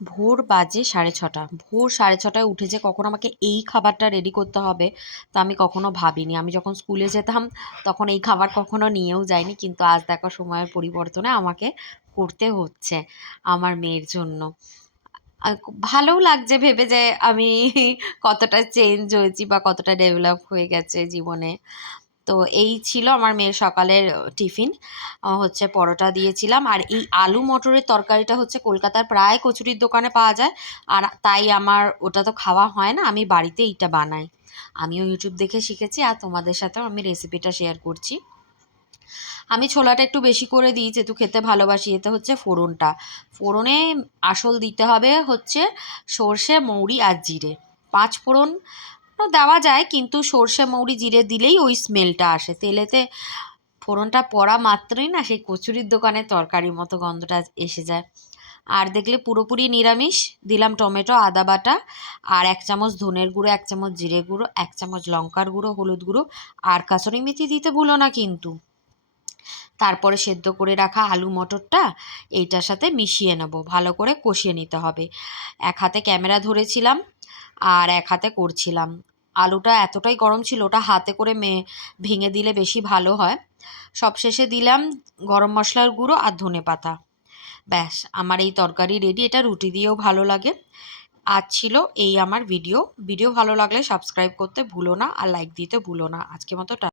ভোর বাজে 6:30। ভোর 6:30টায় উঠে যে কখন আমাকে এই খাবারটা রেডি করতে হবে তা আমি কখনো ভাবিনি। আমি যখন স্কুলে যেতাম তখন এই খাবার কখনো নিয়েও যাইনি, কিন্তু আজ দেখো সময়ের পরিবর্তনে আমাকে করতে হচ্ছে আমার মেয়ের জন্য। ভালোও লাগছে ভেবে যে আমি কতটা চেঞ্জ হয়েছি বা কতটা ডেভেলপ হয়ে গেছে জীবনে। তো এই ছিল আমার মেয়ের সকালের টিফিন। হচ্ছে পরোটা দিয়েছিলাম, আর এই আলু মটরের তরকারিটা হচ্ছে কলকাতার প্রায় কচুরির দোকানে পাওয়া যায়, আর তাই আমার ওটা তো খাওয়া হয় না, আমি বাড়িতে এইটা বানাই। আমিও ইউটিউব দেখে শিখেছি আর তোমাদের সাথেও আমি রেসিপিটা শেয়ার করছি। আমি ছোলাটা একটু বেশি করে দিই যেহেতু খেতে ভালোবাসি। এতে হচ্ছে ফোড়নটা, ফোড়নে আসল দিতে হবে হচ্ছে সর্ষে, মৌরি আর জিরে। 5 ফোড়ন দেওয়া যায়, কিন্তু সর্ষে, মৌরি, জিরে দিলেই ওই স্মেলটা আসে। তেলেতে ফোড়নটা পড়া মাত্রই না সেই কচুরির দোকানের তরকারির মতো গন্ধটা এসে যায়। আর দেখলে পুরোপুরি নিরামিষ। দিলাম টমেটো, আদা বাটা, আর 1 চামচ ধনের গুঁড়ো, 1 চামচ জিরে গুঁড়ো, 1 চামচ লঙ্কার গুঁড়ো, হলুদ গুঁড়ো, আর কাসুরি মেথি দিতে ভুলো না কিন্তু। তারপরে সেদ্ধ করে রাখা আলু মটরটা এইটার সাথে মিশিয়ে নেব, ভালো করে কষিয়ে নিতে হবে। এক হাতে ক্যামেরা ধরেছিলাম আর এক হাতে করছিলাম। আলুটা এতটাই গরম ছিল, ওটা হাতে করে ভেঙে দিলে বেশি ভালো হয়। সবশেষে দিলাম গরম মশলার গুঁড়ো আর ধনেপাতা। ব্যাস, আমার এই তরকারি রেডি। এটা রুটি দিয়েও ভালো লাগে। আজ ছিল এই আমার ভিডিও। ভিডিও ভালো লাগলে সাবস্ক্রাইব করতে ভুলো না আর লাইক দিতে ভুলো না। আজকের মতো